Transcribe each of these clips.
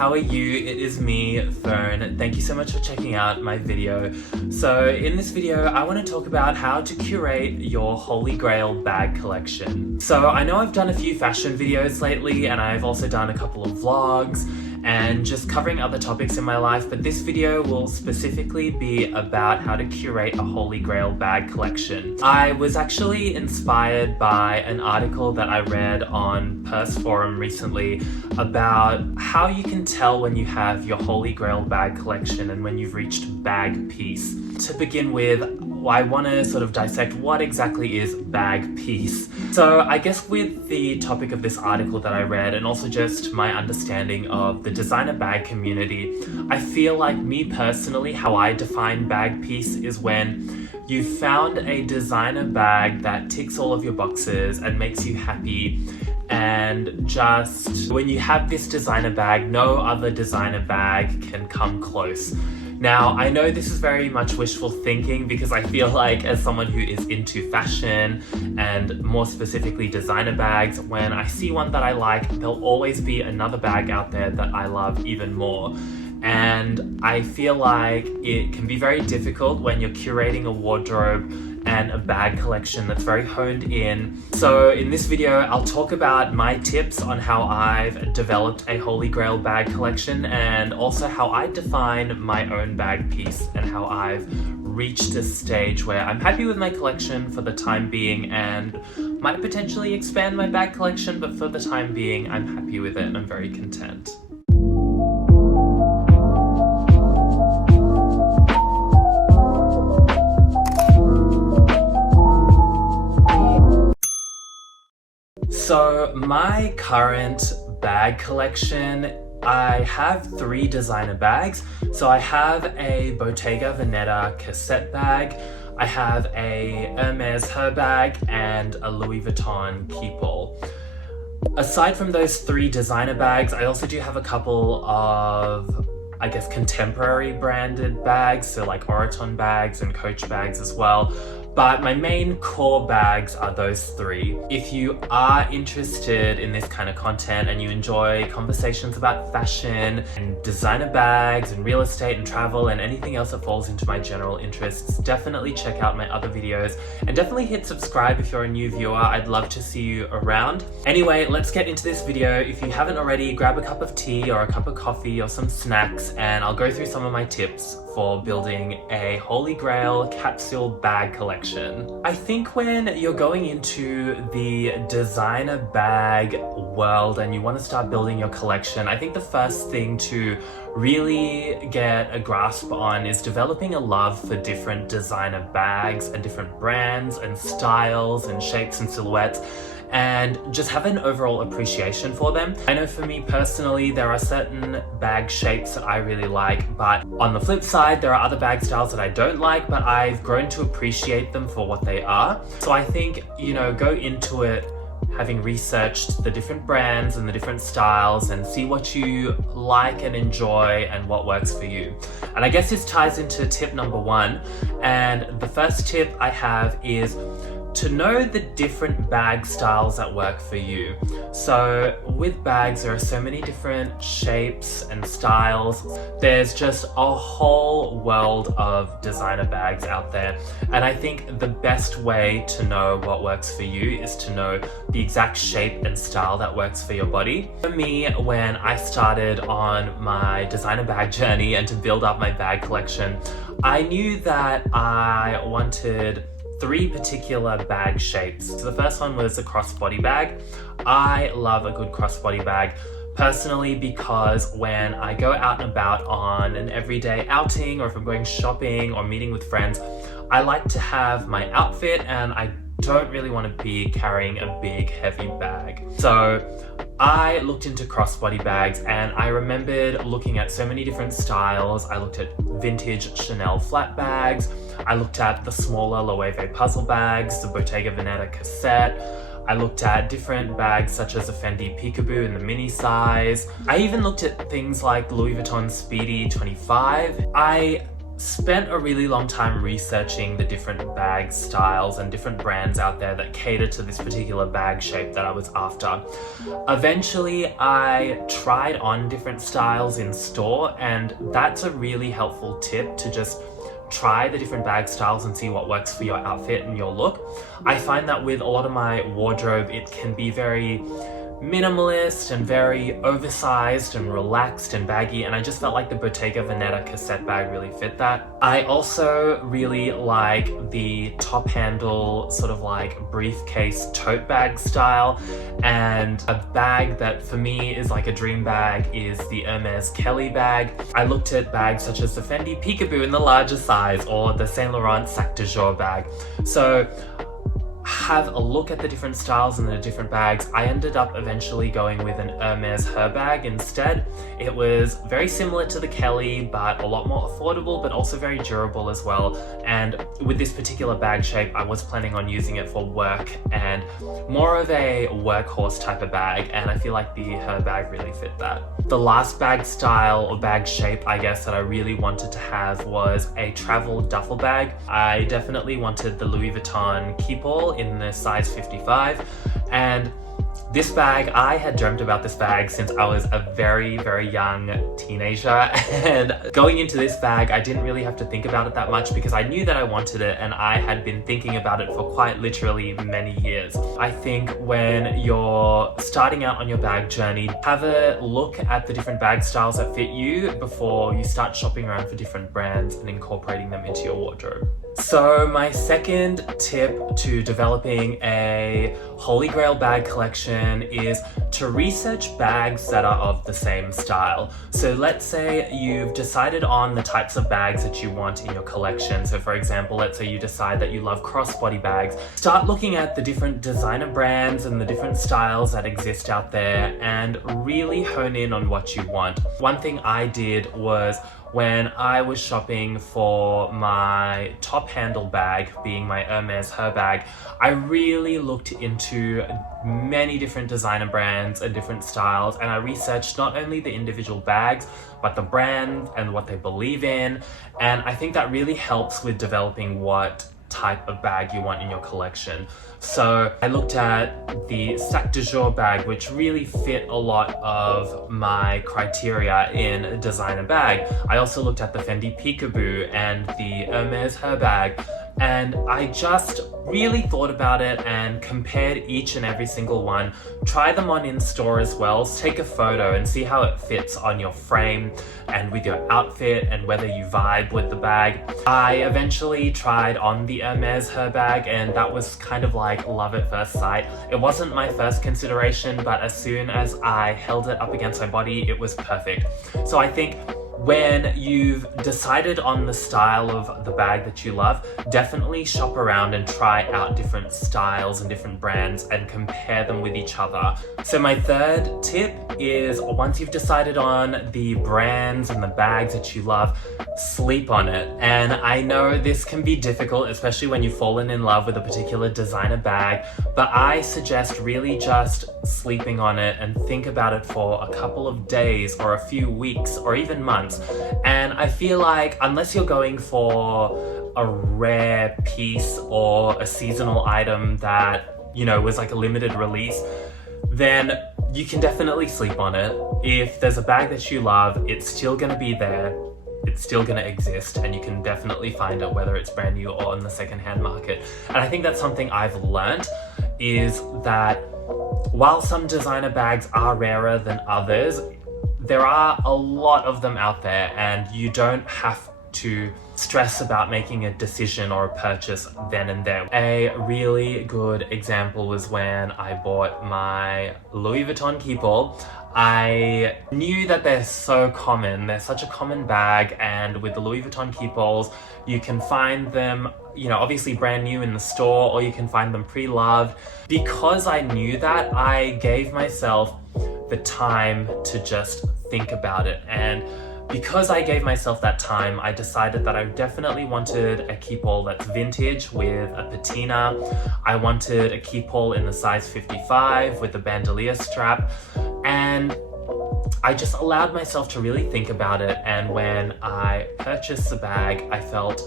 how are you? It is me, Fern. Thank you so much for checking out my video. So in this video, I want to talk about how to curate your Holy Grail bag collection. So I know I've done a few fashion videos lately, and I've also done a couple of vlogs and just covering other topics in my life, but this video will specifically be about how to curate a Holy Grail bag collection. I was actually inspired by an article that I read on Purse Forum recently about how you can tell when you have your Holy Grail bag collection and when you've reached bag peace. To begin with, I want to sort of dissect what exactly is bag peace. So I guess with the topic of this article that I read, and also just my understanding of the designer bag community, I feel like me personally, how I define bag peace is when you've found a designer bag that ticks all of your boxes and makes you happy, and just when you have this designer bag, no other designer bag can come close. Now, I know this is very much wishful thinking because I feel like as someone who is into fashion and more specifically designer bags, when I see one that I like, there'll always be another bag out there that I love even more. And I feel like it can be very difficult when you're curating a wardrobe and a bag collection that's very honed in. So in this video, I'll talk about my tips on how I've developed a Holy Grail bag collection, and also how I define my own bag piece and how I've reached a stage where I'm happy with my collection for the time being and might potentially expand my bag collection, but for the time being, I'm happy with it and I'm very content. So my current bag collection, I have 3 designer bags. So I have a Bottega Veneta cassette bag, I have a Hermes Her bag, and a Louis Vuitton Keepall. Aside from those 3 designer bags, I also do have a couple of, I guess, contemporary branded bags, so like Oroton bags and Coach bags as well. But my main core bags are those 3. If you are interested in this kind of content and you enjoy conversations about fashion and designer bags and real estate and travel and anything else that falls into my general interests, definitely check out my other videos and definitely hit subscribe if you're a new viewer. I'd love to see you around. Anyway, let's get into this video. If you haven't already, grab a cup of tea or a cup of coffee or some snacks, and I'll go through some of my tips for building a Holy Grail capsule bag collection. I think when you're going into the designer bag world and you want to start building your collection, I think the first thing to really get a grasp on is developing a love for different designer bags and different brands and styles and shapes and silhouettes, and just have an overall appreciation for them. I know for me personally, there are certain bag shapes that I really like, but on the flip side, there are other bag styles that I don't like, but I've grown to appreciate them for what they are. So I think, you know, go into it having researched the different brands and the different styles and see what you like and enjoy and what works for you. And I guess this ties into tip number 1. And the first tip I have is to know the different bag styles that work for you. So with bags, there are so many different shapes and styles. There's just a whole world of designer bags out there. And I think the best way to know what works for you is to know the exact shape and style that works for your body. For me, when I started on my designer bag journey and to build up my bag collection, I knew that I wanted 3 particular bag shapes. So the first one was a crossbody bag. I love a good crossbody bag personally because when I go out and about on an everyday outing, or if I'm going shopping or meeting with friends, I like to have my outfit and I don't really want to be carrying a big heavy bag. So I looked into crossbody bags and I remembered looking at so many different styles. I looked at vintage Chanel flat bags. I looked at the smaller Loewe puzzle bags, the Bottega Veneta cassette. I looked at different bags such as a Fendi Peekaboo in the mini size. I even looked at things like Louis Vuitton Speedy 25. I spent a really long time researching the different bag styles and different brands out there that cater to this particular bag shape that I was after. Eventually, I tried on different styles in store, and that's a really helpful tip to just try the different bag styles and see what works for your outfit and your look. I find that with a lot of my wardrobe, it can be very minimalist and very oversized and relaxed and baggy, and I just felt like the Bottega Veneta cassette bag really fit that. I also really like the top handle sort of like briefcase tote bag style, and a bag that for me is like a dream bag is the Hermes Kelly bag. I looked at bags such as the Fendi Peekaboo in the larger size or the Saint Laurent Sac de Jour bag. So have a look at the different styles and the different bags. I ended up eventually going with an Hermes Her bag instead. It was very similar to the Kelly, but a lot more affordable, but also very durable as well. And with this particular bag shape, I was planning on using it for work and more of a workhorse type of bag, and I feel like the Her bag really fit that. The last bag style or bag shape, I guess, that I really wanted to have was a travel duffel bag. I definitely wanted the Louis Vuitton Keepall in the size 55, and this bag, I had dreamt about this bag since I was a very, very young teenager, and going into this bag, I didn't really have to think about it that much because I knew that I wanted it, and I had been thinking about it for quite literally many years. I think when you're starting out on your bag journey, have a look at the different bag styles that fit you before you start shopping around for different brands and incorporating them into your wardrobe. So my second tip to developing a Holy Grail bag collection is to research bags that are of the same style. So let's say you've decided on the types of bags that you want in your collection. So for example, let's say you decide that you love crossbody bags. Start looking at the different designer brands and the different styles that exist out there and really hone in on what you want. One thing I did was when I was shopping for my top handle bag, being my Hermes Her bag, I really looked into many different designer brands and different styles, and I researched not only the individual bags, but the brand and what they believe in, and I think that really helps with developing what type of bag you want in your collection. So I looked at the Sac de Jour bag, which really fit a lot of my criteria in a designer bag. I also looked at the Fendi Peekaboo and the Hermes Her bag, and I just really thought about it and compared each and every single one. Try them on in store as well. Take a photo and see how it fits on your frame and with your outfit and whether you vibe with the bag. I eventually tried on the Hermes Her bag, and that was kind of like love at first sight. It wasn't my first consideration, but as soon as I held it up against my body, it was perfect. So I think when you've decided on the style of the bag that you love, definitely shop around and try out different styles and different brands and compare them with each other. So my third tip is, once you've decided on the brands and the bags that you love, sleep on it. And I know this can be difficult, especially when you've fallen in love with a particular designer bag, but I suggest really just sleeping on it and think about it for a couple of days or a few weeks or even months. And I feel like unless you're going for a rare piece or a seasonal item that, you know, was like a limited release, then you can definitely sleep on it. If there's a bag that you love, it's still gonna be there. It's still gonna exist, and you can definitely find it, whether it's brand new or on the secondhand market. And I think that's something I've learned, is that while some designer bags are rarer than others, there are a lot of them out there, and you don't have to stress about making a decision or a purchase then and there. A really good example was when I bought my Louis Vuitton Keepall. I knew that they're so common, they're such a common bag, and with the Louis Vuitton Keepalls, you can find them, you know, obviously brand new in the store, or you can find them pre-loved. Because I knew that, I gave myself the time to just think about it, and because I gave myself that time, I decided that I definitely wanted a Keepall that's vintage with a patina. I wanted a Keepall in the size 55 with the bandolier strap, and I just allowed myself to really think about it, and when I purchased the bag, I felt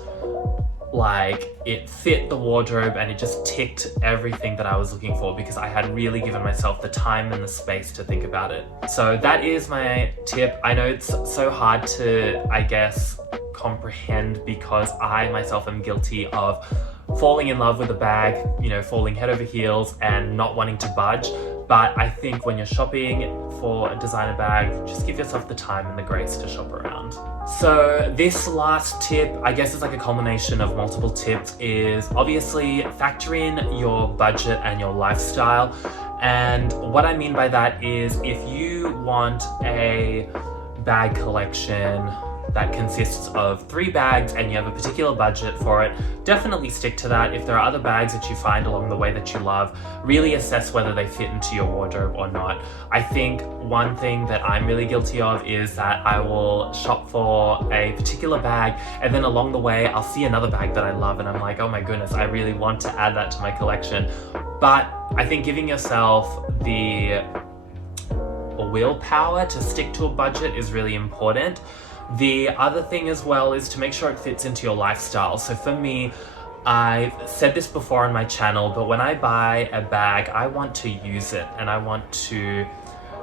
like it fit the wardrobe and it just ticked everything that I was looking for because I had really given myself the time and the space to think about it. So that is my tip. I know it's so hard to, I guess, comprehend because I myself am guilty of falling in love with a bag, you know, falling head over heels and not wanting to budge. But I think when you're shopping for a designer bag, just give yourself the time and the grace to shop around. So this last tip, I guess it's like a culmination of multiple tips, is obviously factor in your budget and your lifestyle. And what I mean by that is if you want a bag collection that consists of 3 bags and you have a particular budget for it, definitely stick to that. If there are other bags that you find along the way that you love, really assess whether they fit into your wardrobe or not. I think one thing that I'm really guilty of is that I will shop for a particular bag and then along the way I'll see another bag that I love and I'm like, oh my goodness, I really want to add that to my collection. But I think giving yourself the willpower to stick to a budget is really important. The other thing as well is to make sure it fits into your lifestyle. So for me, I've said this before on my channel, but when I buy a bag, I want to use it and I want to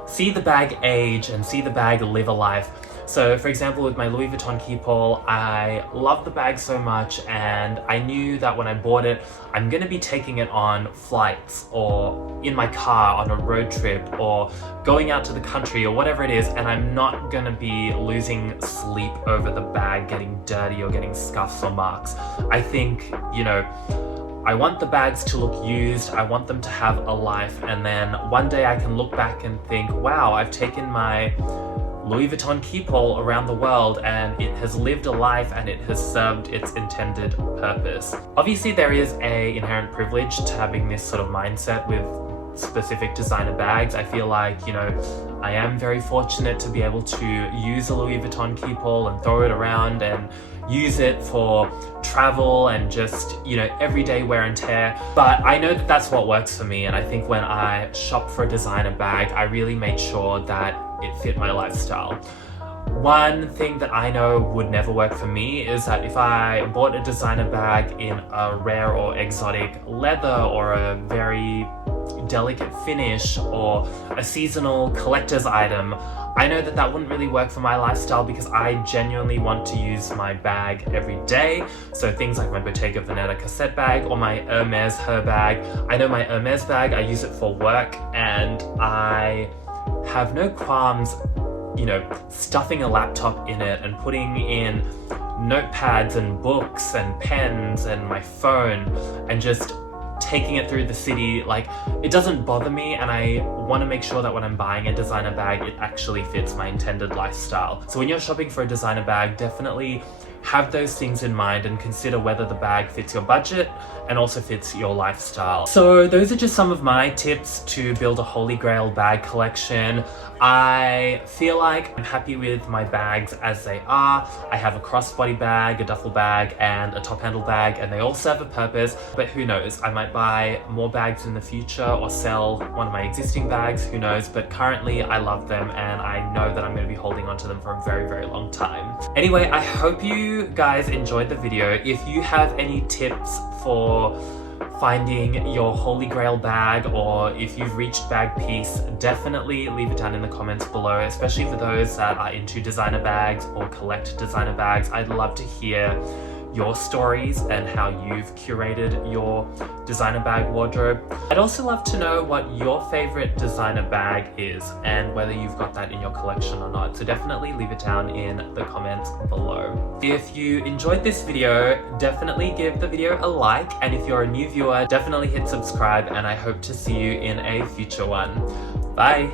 see the bag age and see the bag live a life. So for example, with my Louis Vuitton Keepall, I love the bag so much and I knew that when I bought it, I'm going to be taking it on flights or in my car on a road trip or going out to the country or whatever it is, and I'm not going to be losing sleep over the bag getting dirty or getting scuffs or marks. I think, you know, I want the bags to look used, I want them to have a life, and then one day I can look back and think, wow, I've taken my Louis Vuitton Keepall around the world and it has lived a life and it has served its intended purpose. Obviously there is an inherent privilege to having this sort of mindset with specific designer bags. I feel like, you know, I am very fortunate to be able to use a Louis Vuitton Keepall and throw it around and use it for travel and just, you know, everyday wear and tear. But I know that that's what works for me, and I think when I shop for a designer bag, I really made sure that it fit my lifestyle. One thing that I know would never work for me is that if I bought a designer bag in a rare or exotic leather or a very delicate finish or a seasonal collector's item, I know that that wouldn't really work for my lifestyle because I genuinely want to use my bag every day. So things like my Bottega Veneta cassette bag or my Hermes her bag. I know my Hermes bag, I use it for work and I have no qualms, you know, stuffing a laptop in it and putting in notepads and books and pens and my phone and just taking it through the city. Like, it doesn't bother me, and I want to make sure that when I'm buying a designer bag, it actually fits my intended lifestyle. So when you're shopping for a designer bag, definitely have those things in mind and consider whether the bag fits your budget and also fits your lifestyle. So those are just some of my tips to build a holy grail bag collection. I feel like I'm happy with my bags as they are. I have a crossbody bag, a duffel bag, and a top handle bag, and they all serve a purpose, but who knows, I might buy more bags in the future or sell one of my existing bags, who knows, but currently I love them and I know that I'm going to be holding on to them for a very, very long time. Anyway, I hope you guys enjoyed the video. If you have any tips for finding your holy grail bag, or if you've reached bag peace, definitely leave it down in the comments below, especially for those that are into designer bags or collect designer bags. I'd love to hear your stories and how you've curated your designer bag wardrobe. I'd also love to know what your favorite designer bag is and whether you've got that in your collection or not. So definitely leave it down in the comments below. If you enjoyed this video, definitely give the video a like, and if you're a new viewer, definitely hit subscribe, and I hope to see you in a future one. Bye!